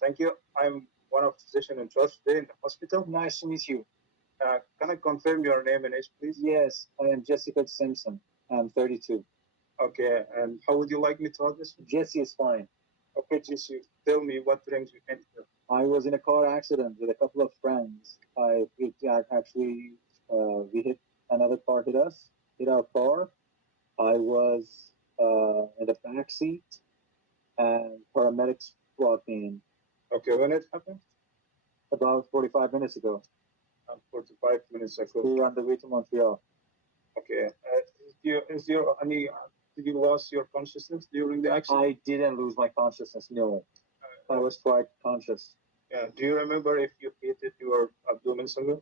Thank you. I'm one of the physicians in charge today in the hospital. Nice to meet you. Can I confirm your name and age, please? Yes, I am Jessica Simpson. I'm 32. Okay, and how would you like me to address you? Jesse is fine. Okay, Jesse, tell me what brings you in here. I was in a car accident with a couple of friends. We hit another car, hit our car. I was in the back seat, and paramedics brought me in. Okay, when it happened? About 45 minutes ago. 45 minutes ago. We were on the way to Montreal. Okay. Did you lose your consciousness during the accident? I didn't lose my consciousness, no. I was quite conscious. Yeah. Do you remember if you hit your abdomen somewhere?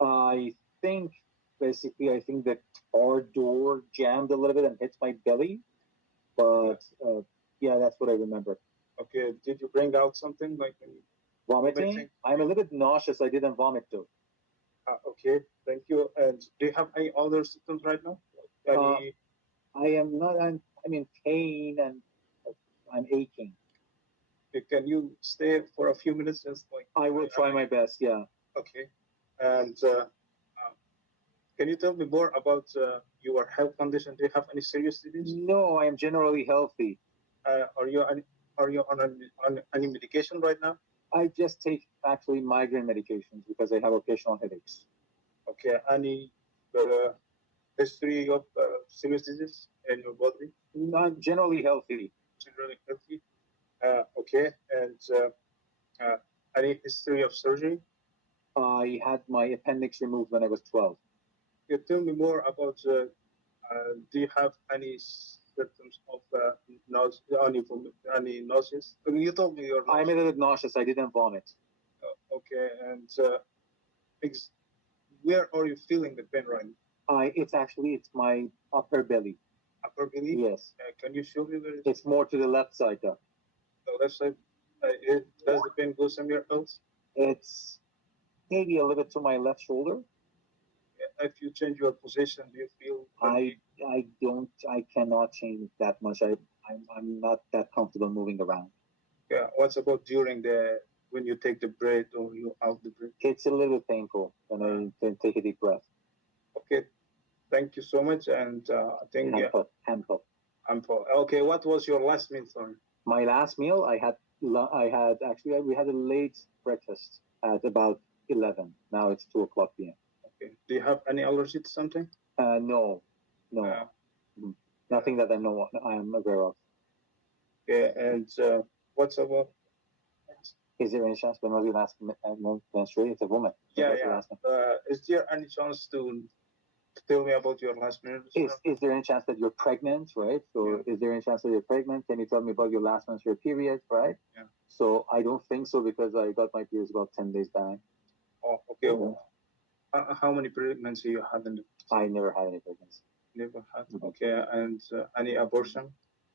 I think the car door jammed a little bit and hit my belly. But yeah, that's what I remember. Okay. Did you bring out something like vomiting? I'm a little bit nauseous. I didn't vomit though. Okay, thank you. And do you have any other symptoms right now? I am not. I'm in pain and I'm aching. Can you stay for a few minutes? I will try my best. Yeah. Okay. And can you tell me more about your health condition? Do you have any serious disease? No, I am generally healthy. Are you on any medication right now? I just take actually migraine medications because I have occasional headaches. Okay. Any history of serious disease in your body? I'm generally healthy. Generally healthy. Okay. And any history of surgery? I had my appendix removed when I was 12. Can you tell me more about? Do you have any symptoms of nausea? Any nauseous? You told me you're. I'm a little nauseous. I didn't vomit. Okay, and where are you feeling the pain right now? It's my upper belly. Upper belly? Yes. Can you show me where it is? It's more to the left side, though. The left side. Does the pain go somewhere else? It's maybe a little bit to my left shoulder. If you change your position, do you feel? I cannot change that much. I'm not that comfortable moving around. Yeah. What's about when you take the breath or you out the breath? It's a little painful when I can take a deep breath. Okay. Thank you so much. And I think handcuff. Okay. What was your last meal, sorry? My last meal, we had a late breakfast at about 11. Now it's 2:00 p.m. Okay. Do you have any allergy to something? No. Nothing that I am aware of. Okay. And what's about? Is there any chance when was your last menstruation? It's a woman. Yeah. Is there any chance to tell me about your last menstruation? Is there any chance that you're pregnant, right? So is there any chance that you're pregnant? Can you tell me about your last menstrual period, right? Yeah. So I don't think so because I got my periods about 10 days back. Oh, okay. How many pregnancy you had? I never had any pregnancy. Never had. Okay. And any abortion?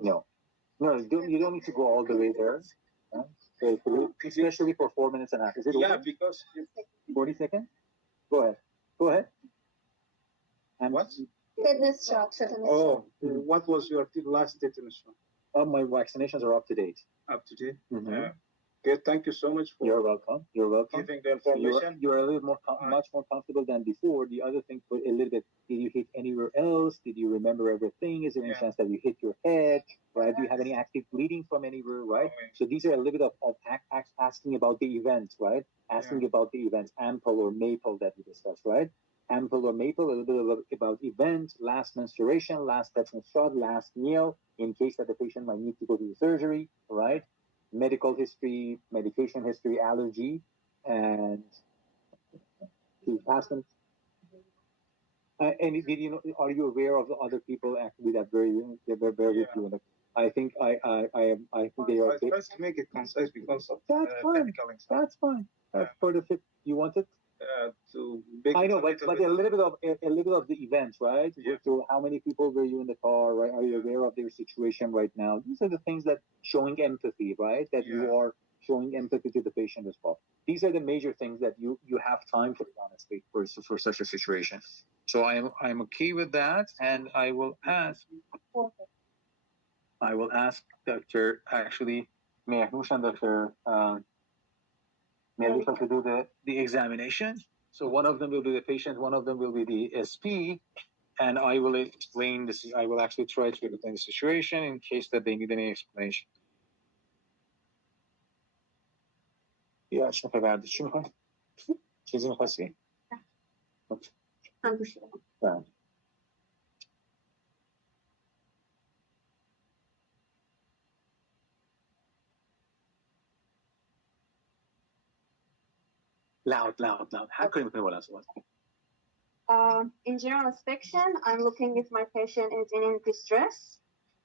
No. You don't need to go all the way there. Huh? So especially for 4 minutes and a half. Is it over? Because 40 seconds? Go ahead. And what? Tetanus shot. What was your last tetanus shot? My vaccinations are up to date. Up to date? Mm-hmm. Okay, thank you so much for. You're welcome. Giving the information. You are a little more, much more comfortable than before. The other thing, for a little bit, did you hit anywhere else? Did you remember everything? Is there any chance that you hit your head? Right? Do you have any active bleeding from anywhere? Right? So these are a little bit of asking about the event, right? Asking about the events, ample or maple that we discussed, right? Ample or maple, a little bit about event, last menstruation, last tetanus shot, last meal, in case that the patient might need to go to the surgery, right? Medical history, medication history, allergy, and to pass them. And are you aware of the other people actually that were with you? I think they are. I try to make it concise because of That's fine. That's part of it. You want it? I know, but a little bit of the events, right? Yeah. So how many people were you in the car, right? Are you aware of their situation right now? These are the things that showing empathy, right? That you are showing empathy to the patient as well. These are the major things that you have time for, honestly, for such a situation. So I'm okay with that, and I will ask Dr. Actually May I motion Dr. May I to do the examination? So one of them will be the patient, one of them will be the SP, and I will explain this. I will actually try to explain the situation in case that they need any explanation. یا شفه بعدش چی میخوای؟ چیزی میخواستی؟ بله. Loud. How can you what else? In general inspection, I'm looking if my patient is in distress.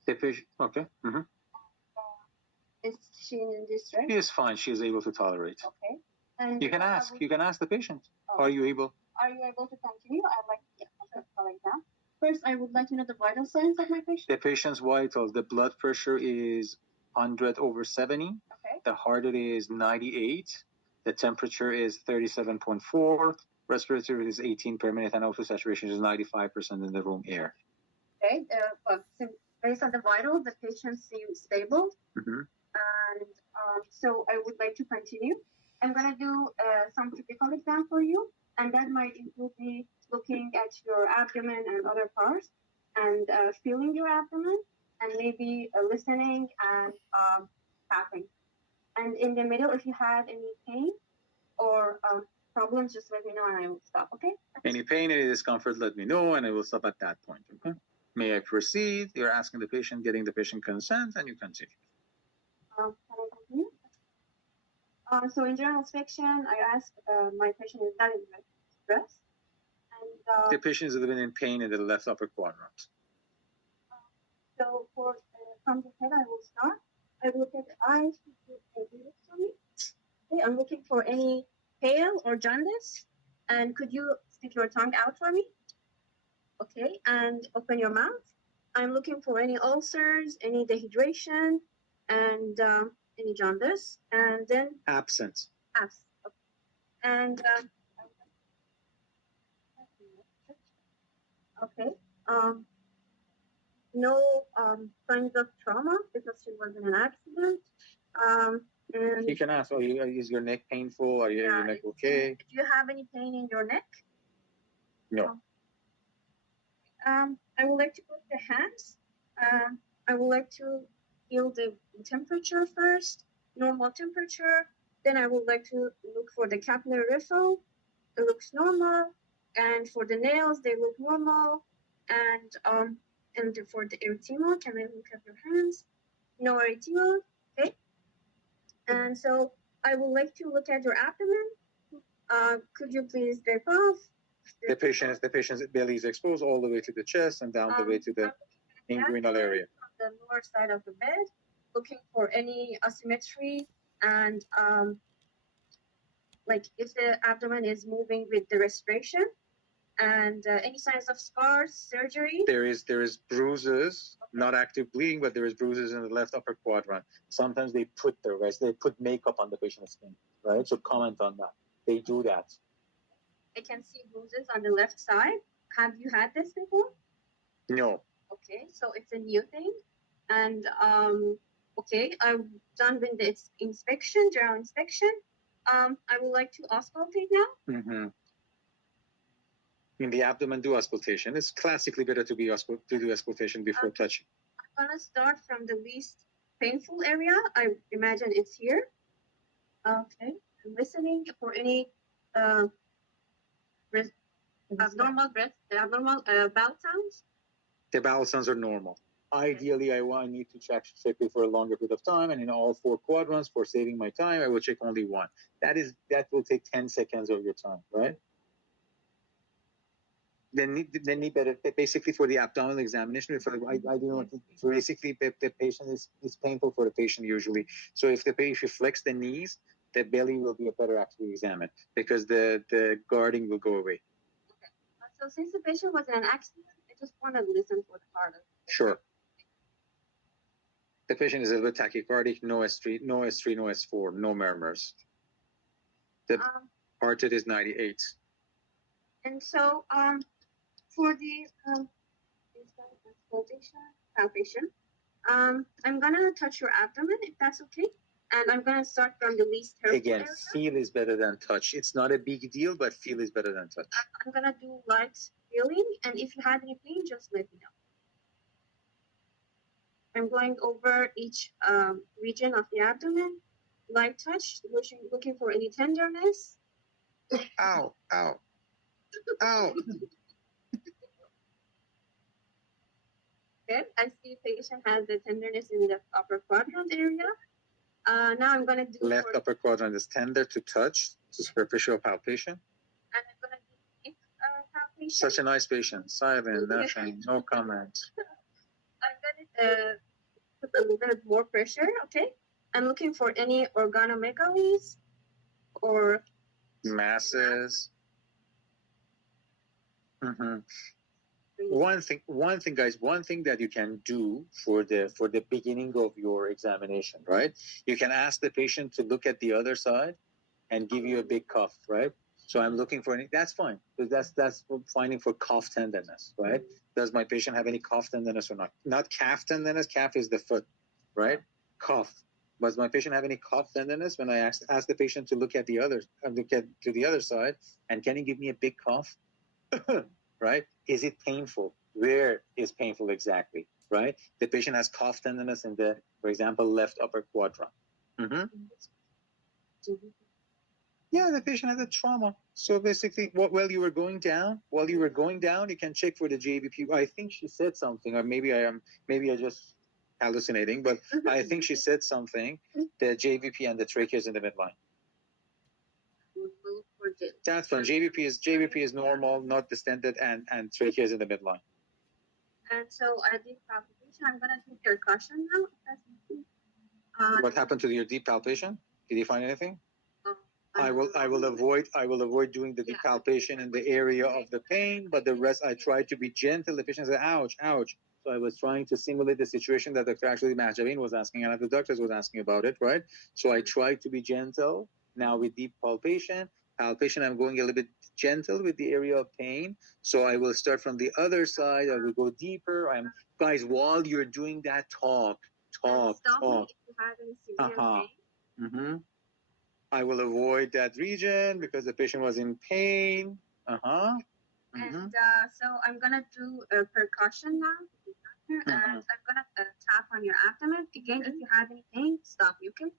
The patient, okay. Mm-hmm. Is she in distress? She is fine. She is able to tolerate. Okay. And you can ask. You can ask the patient. Are you able? Are you able to continue? I'd like to get right now. First, I would like to know the vital signs of my patient. The patient's vitals. The blood pressure is 100/70. Okay. The heart rate is 98. The temperature is 37.4. Respiratory rate is 18 per minute, and auto saturation is 95% in the room air. Okay. But based on the vitals, the patient seems stable. Mm-hmm. And so I would like to continue. I'm going to do some typical exam for you, and that might include me looking at your abdomen and other parts, and feeling your abdomen, and maybe listening and tapping. And in the middle, if you had any pain or problems, just let me know and I will stop, okay? Any pain, any discomfort, let me know and I will stop at that point, okay? May I proceed? You're asking the patient, getting the patient consent, and you continue. Can I continue? So in general inspection, I asked my patient is not in distress. And the patient is living in pain in the left upper quadrant. So for from the head, I will start. I will look at the eyes. Okay, I'm looking for any pale or jaundice. And could you stick your tongue out for me? Okay, and open your mouth. I'm looking for any ulcers, any dehydration, and any jaundice. And then absent. Okay. And okay. No signs of trauma because she was in an accident. And you can ask, is your neck painful? Are your neck okay? Do you have any pain in your neck? No. I would like to put the hands. I would like to feel the temperature first, normal temperature. Then I would like to look for the capillary refill. It looks normal. And for the nails, they look normal. And for the erythema, can I look at your hands? No erythema, okay? And so I would like to look at your abdomen. Could you please drape off? The patient's belly is exposed all the way to the chest and down the way to the inguinal area. On the lower side of the bed, looking for any asymmetry and like if the abdomen is moving with the respiration. And any signs of scars, surgery? There is bruises, not active bleeding, but there is bruises in the left upper quadrant. Sometimes they put makeup on the patient's skin, right? So comment on that. They do that. I can see bruises on the left side. Have you had this before? No. Okay, so it's a new thing. And okay, I'm done with the inspection, general inspection. I would like to auscultate now. Mm-hmm. In the abdomen, do auscultation. It's classically better to do auscultation before touching. I'm gonna start from the least painful area. I imagine it's here. Okay, I'm listening for any abnormal bowel sounds. The bowel sounds are normal. Ideally, I need to check it for a longer period of time, and in all four quadrants, for saving my time, I will check only one. That will take 10 seconds of your time, right? Then need better basically for the abdominal examination. I don't know. Basically, the patient is painful for the patient usually. So if the patient flex the knees, the belly will be a better actually examined because the guarding will go away. Okay. So since the patient was in an accident, I just want to listen for the heart. Sure. The patient is a little bit tachycardic. No S3, no S4, no murmurs. The heart rate is 98. And so for the palpation, I'm gonna touch your abdomen if that's okay. And I'm going to start from the least hurtful Again, area. feel is better than touch. It's not a big deal, but feel is better than touch. I'm going to do light feeling, and if you have any pain, just let me know. I'm going over each region of the abdomen, light touch, looking for any tenderness. Ow, ow, ow. Good. I see patient has the tenderness in the upper quadrant area. Now I'm going to do Left upper quadrant is tender to touch, to superficial palpation. And I'm going to do deep palpation. Such a nice patient. Silent, nothing, no comment. I'm going to put a little bit more pressure, okay? I'm looking for any organomegalies or masses. Mm-hmm. One thing, guys. One thing that you can do for the beginning of your examination, right? You can ask the patient to look at the other side and give you a big cough, right? So I'm looking for any. That's fine, because that's finding for cough tenderness, right? Does my patient have any cough tenderness or not? Not calf tenderness. Calf is the foot, right? Cough. Does my patient have any cough tenderness? When I ask the patient to look at the other, to the other side, and can you give me a big cough? Right? Is it painful? Where is painful exactly? Right? The patient has cough tenderness in the, for example, left upper quadrant. Mm-hmm. Yeah, the patient has a trauma. So basically, while you were going down, you can check for the JVP. I think she said something, or maybe I just hallucinating, but I think she said something. The JVP and the trachea is in the midline. That's fine. JVP is normal, not distended, and trachea is in the midline. And so I did palpation. I'm gonna do percussion now. What happened to your deep palpation? Did you find anything? I will avoid doing the deep palpation in the area of the pain, but the rest I try to be gentle. The patient said, ouch, ouch. So I was trying to simulate the situation that Dr. actually Mahjabin was asking, and the doctors was asking about it, right? So I tried to be gentle. Now with deep palpation, I'm going a little bit gentle with the area of pain. So I will start from the other side. I will go deeper. Guys, while you're doing that, talk. Stop me if you have any severe pain. Mm-hmm. I will avoid that region because the patient was in pain. Mm-hmm. And so I'm gonna do a percussion now, and I'm gonna tap on your abdomen. Again, if you have any pain, stop. You can.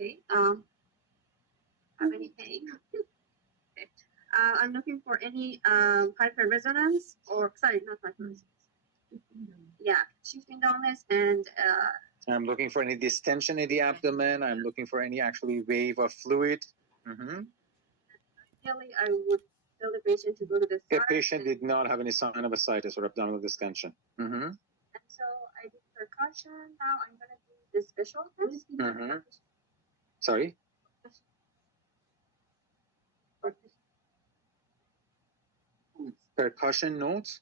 Okay. Have any pain? Okay. I'm looking for any hyperresonance or sorry, not hyperresonance. Yeah, shifting dullness and. I'm looking for any distension in the abdomen. I'm looking for any actually wave of fluid. Mm-hmm. Ideally, I would tell the patient to go to the side. The patient did not have any sign of ascites or abdominal distension. Mm-hmm. And so I did percussion. Now I'm going to do the special test. Mm-hmm. Sorry? Percussion notes?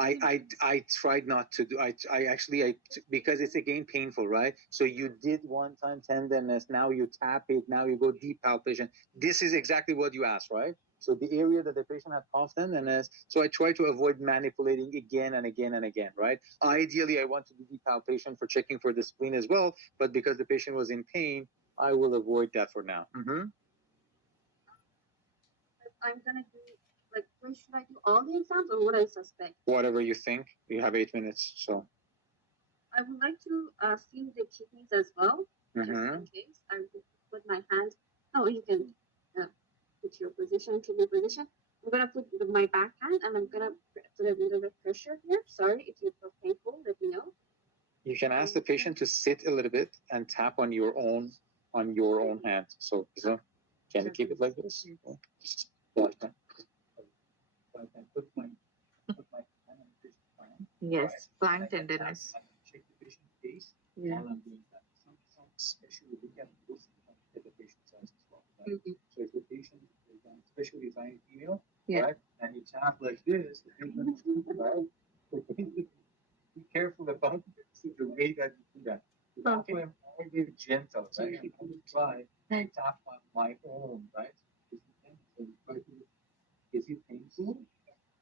I tried not to do. I actually because it's again painful, right? So you did one time tenderness, now you tap it, now you go deep palpation. This is exactly what you asked, right? So the area that the patient had cough tenderness. So I try to avoid manipulating again and again and again, right? Ideally, I want to do deep palpation for checking for the spleen as well, but because the patient was in pain, I will avoid that for now. Mm-hmm. I'm gonna do. Like, when should I do all the exams or what I suspect? Whatever you think. You have 8 minutes, so. I would like to feel the kidneys as well, just in case. I would put my hand. Oh, you can put your position, keep your position. I'm gonna put my back hand and I'm gonna put a little bit of pressure here. Sorry if you feel painful. Let me know. You can ask the patient to sit a little bit and tap on your own hand. So, can you keep it like this? Yes, flank tenderness. Check the patient's face. Yeah. While I'm doing that. Especially look at the patient's eyes as well. Right? So if the patient is especially if I'm female, right, and you tap like this, the patient, right? So be careful about the way that you do that. That's why I'm always gentle, right? I will try to tap on my own, right? Is it painful?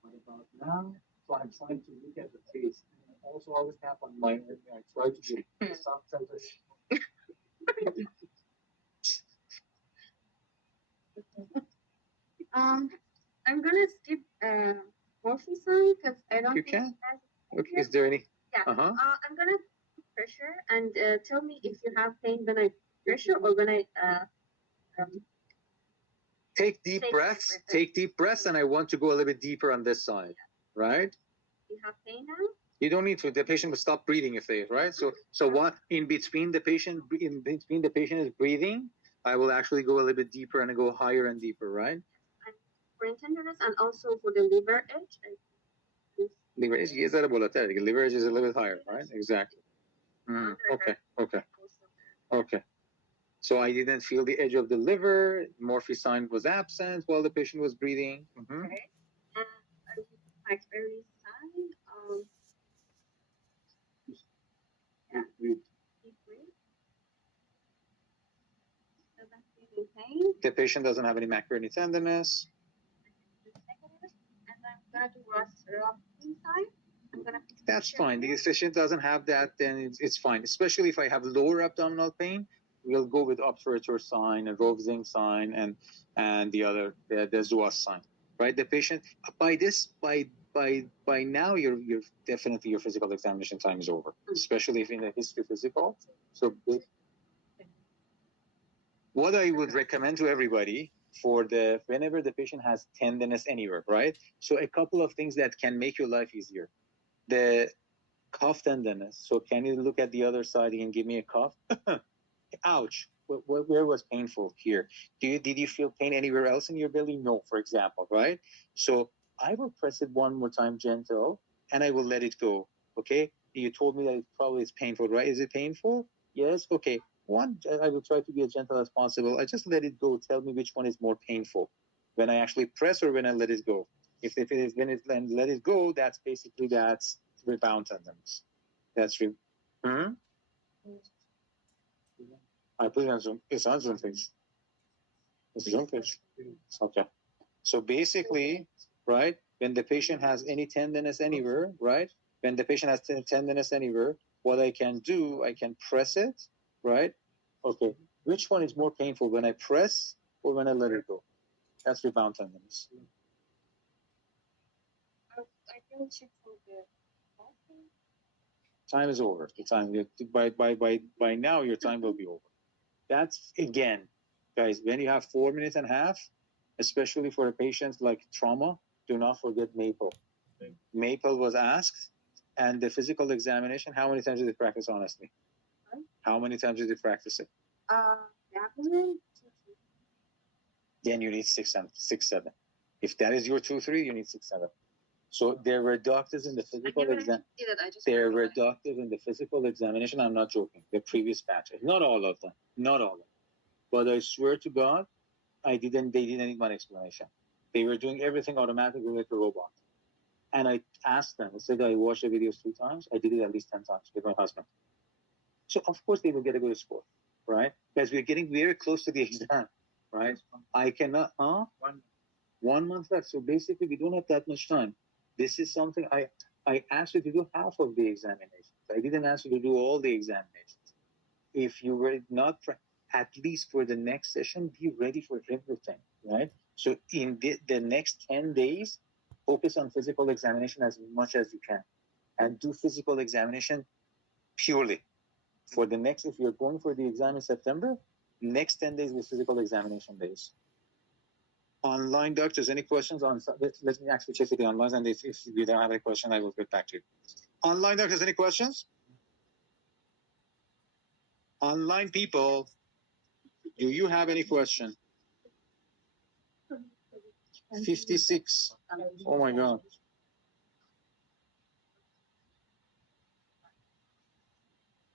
What about now? So I'm trying to look at the face. And I also always tap on my head. I try to get some sense of. I'm gonna skip morphine sign because I don't You think can? it has. Okay, is there any? Yeah. Uh-huh. I'm gonna put pressure and tell me if you have pain when I pressure or when I Take deep breaths. Take deep breaths, and I want to go a little bit deeper on this side, right? You have pain now? You don't need to. The patient will stop breathing if they, right? So what in between the patient is breathing, I will actually go a little bit deeper and go higher and deeper, right? And for tenderness and also for the liver edge. Liver edge, yes, that liver edge is a little bit higher, right? Exactly. Okay. So I didn't feel the edge of the liver. Morphe sign was absent while the patient was breathing. Okay. And like very sign. Deep breath. Pain. The patient doesn't have any macrohernia tenderness. And I'm gonna do rough inside. That's fine. The patient doesn't have that, then it's fine. Especially if I have lower abdominal pain, we'll go with obturator sign, a Rovzing sign, and the other the Zuas sign. Right? The patient by now you're definitely your physical examination time is over. Especially if in a history physical. So what I would recommend to everybody for whenever the patient has tenderness anywhere, right? So a couple of things that can make your life easier. The cough tenderness. So can you look at the other side and give me a cough? Ouch. Where was painful here? Did you feel pain anywhere else in your belly? No, for example, right? So I will press it one more time gentle and I will let it go. Okay? You told me that it's painful, right? Is it painful? Yes. Okay. I will try to be as gentle as possible. I just let it go. Tell me which one is more painful. When I actually press or when I let it go. If it is when it let it go, that's rebound tenderness. That's I put it on Zoom. It's on Zoom page. It's Zoom page. Okay. So basically, right, when the patient has any tenderness anywhere, right? When the patient has tenderness anywhere, what I can do, I can press it, right? Okay. Which one is more painful, when I press or when I let it go? That's rebound tenderness. I will check for the time is over. The time by now your time will be over. That's again, guys, when you have 4 minutes and a half, especially for a patient like trauma, do not forget Maple. Maple was asked, and the physical examination, how many times did they practice honestly? How many times did they practice it? Abdomen. Then you need 6, 7. If that is your 2, 3, you need 6, 7. So there were doctors in the physical exam. There were doctors in the physical examination. I'm not joking. The previous batch, not all of them, but I swear to God, they didn't need my explanation. They were doing everything automatically like a robot. And I asked them. I said I watched the videos 3 times. I did it at least 10 times with my husband. So of course they will get a good score, right? Because we're getting very close to the exam, right? I cannot. 1 month left. So basically, we don't have that much time. This is something I asked you to do half of the examinations. I didn't ask you to do all the examinations. If you were not, at least for the next session, be ready for everything, right? So in the next 10 days, focus on physical examination as much as you can. And do physical examination purely. For the next, if you're going for the exam in September, next 10 days is physical examination days. Online doctors, any questions on? Let me actually check with the online, and if you don't have any question, I will get back to you. Online doctors, any questions? Online people, do you have any question? 56. Oh my God.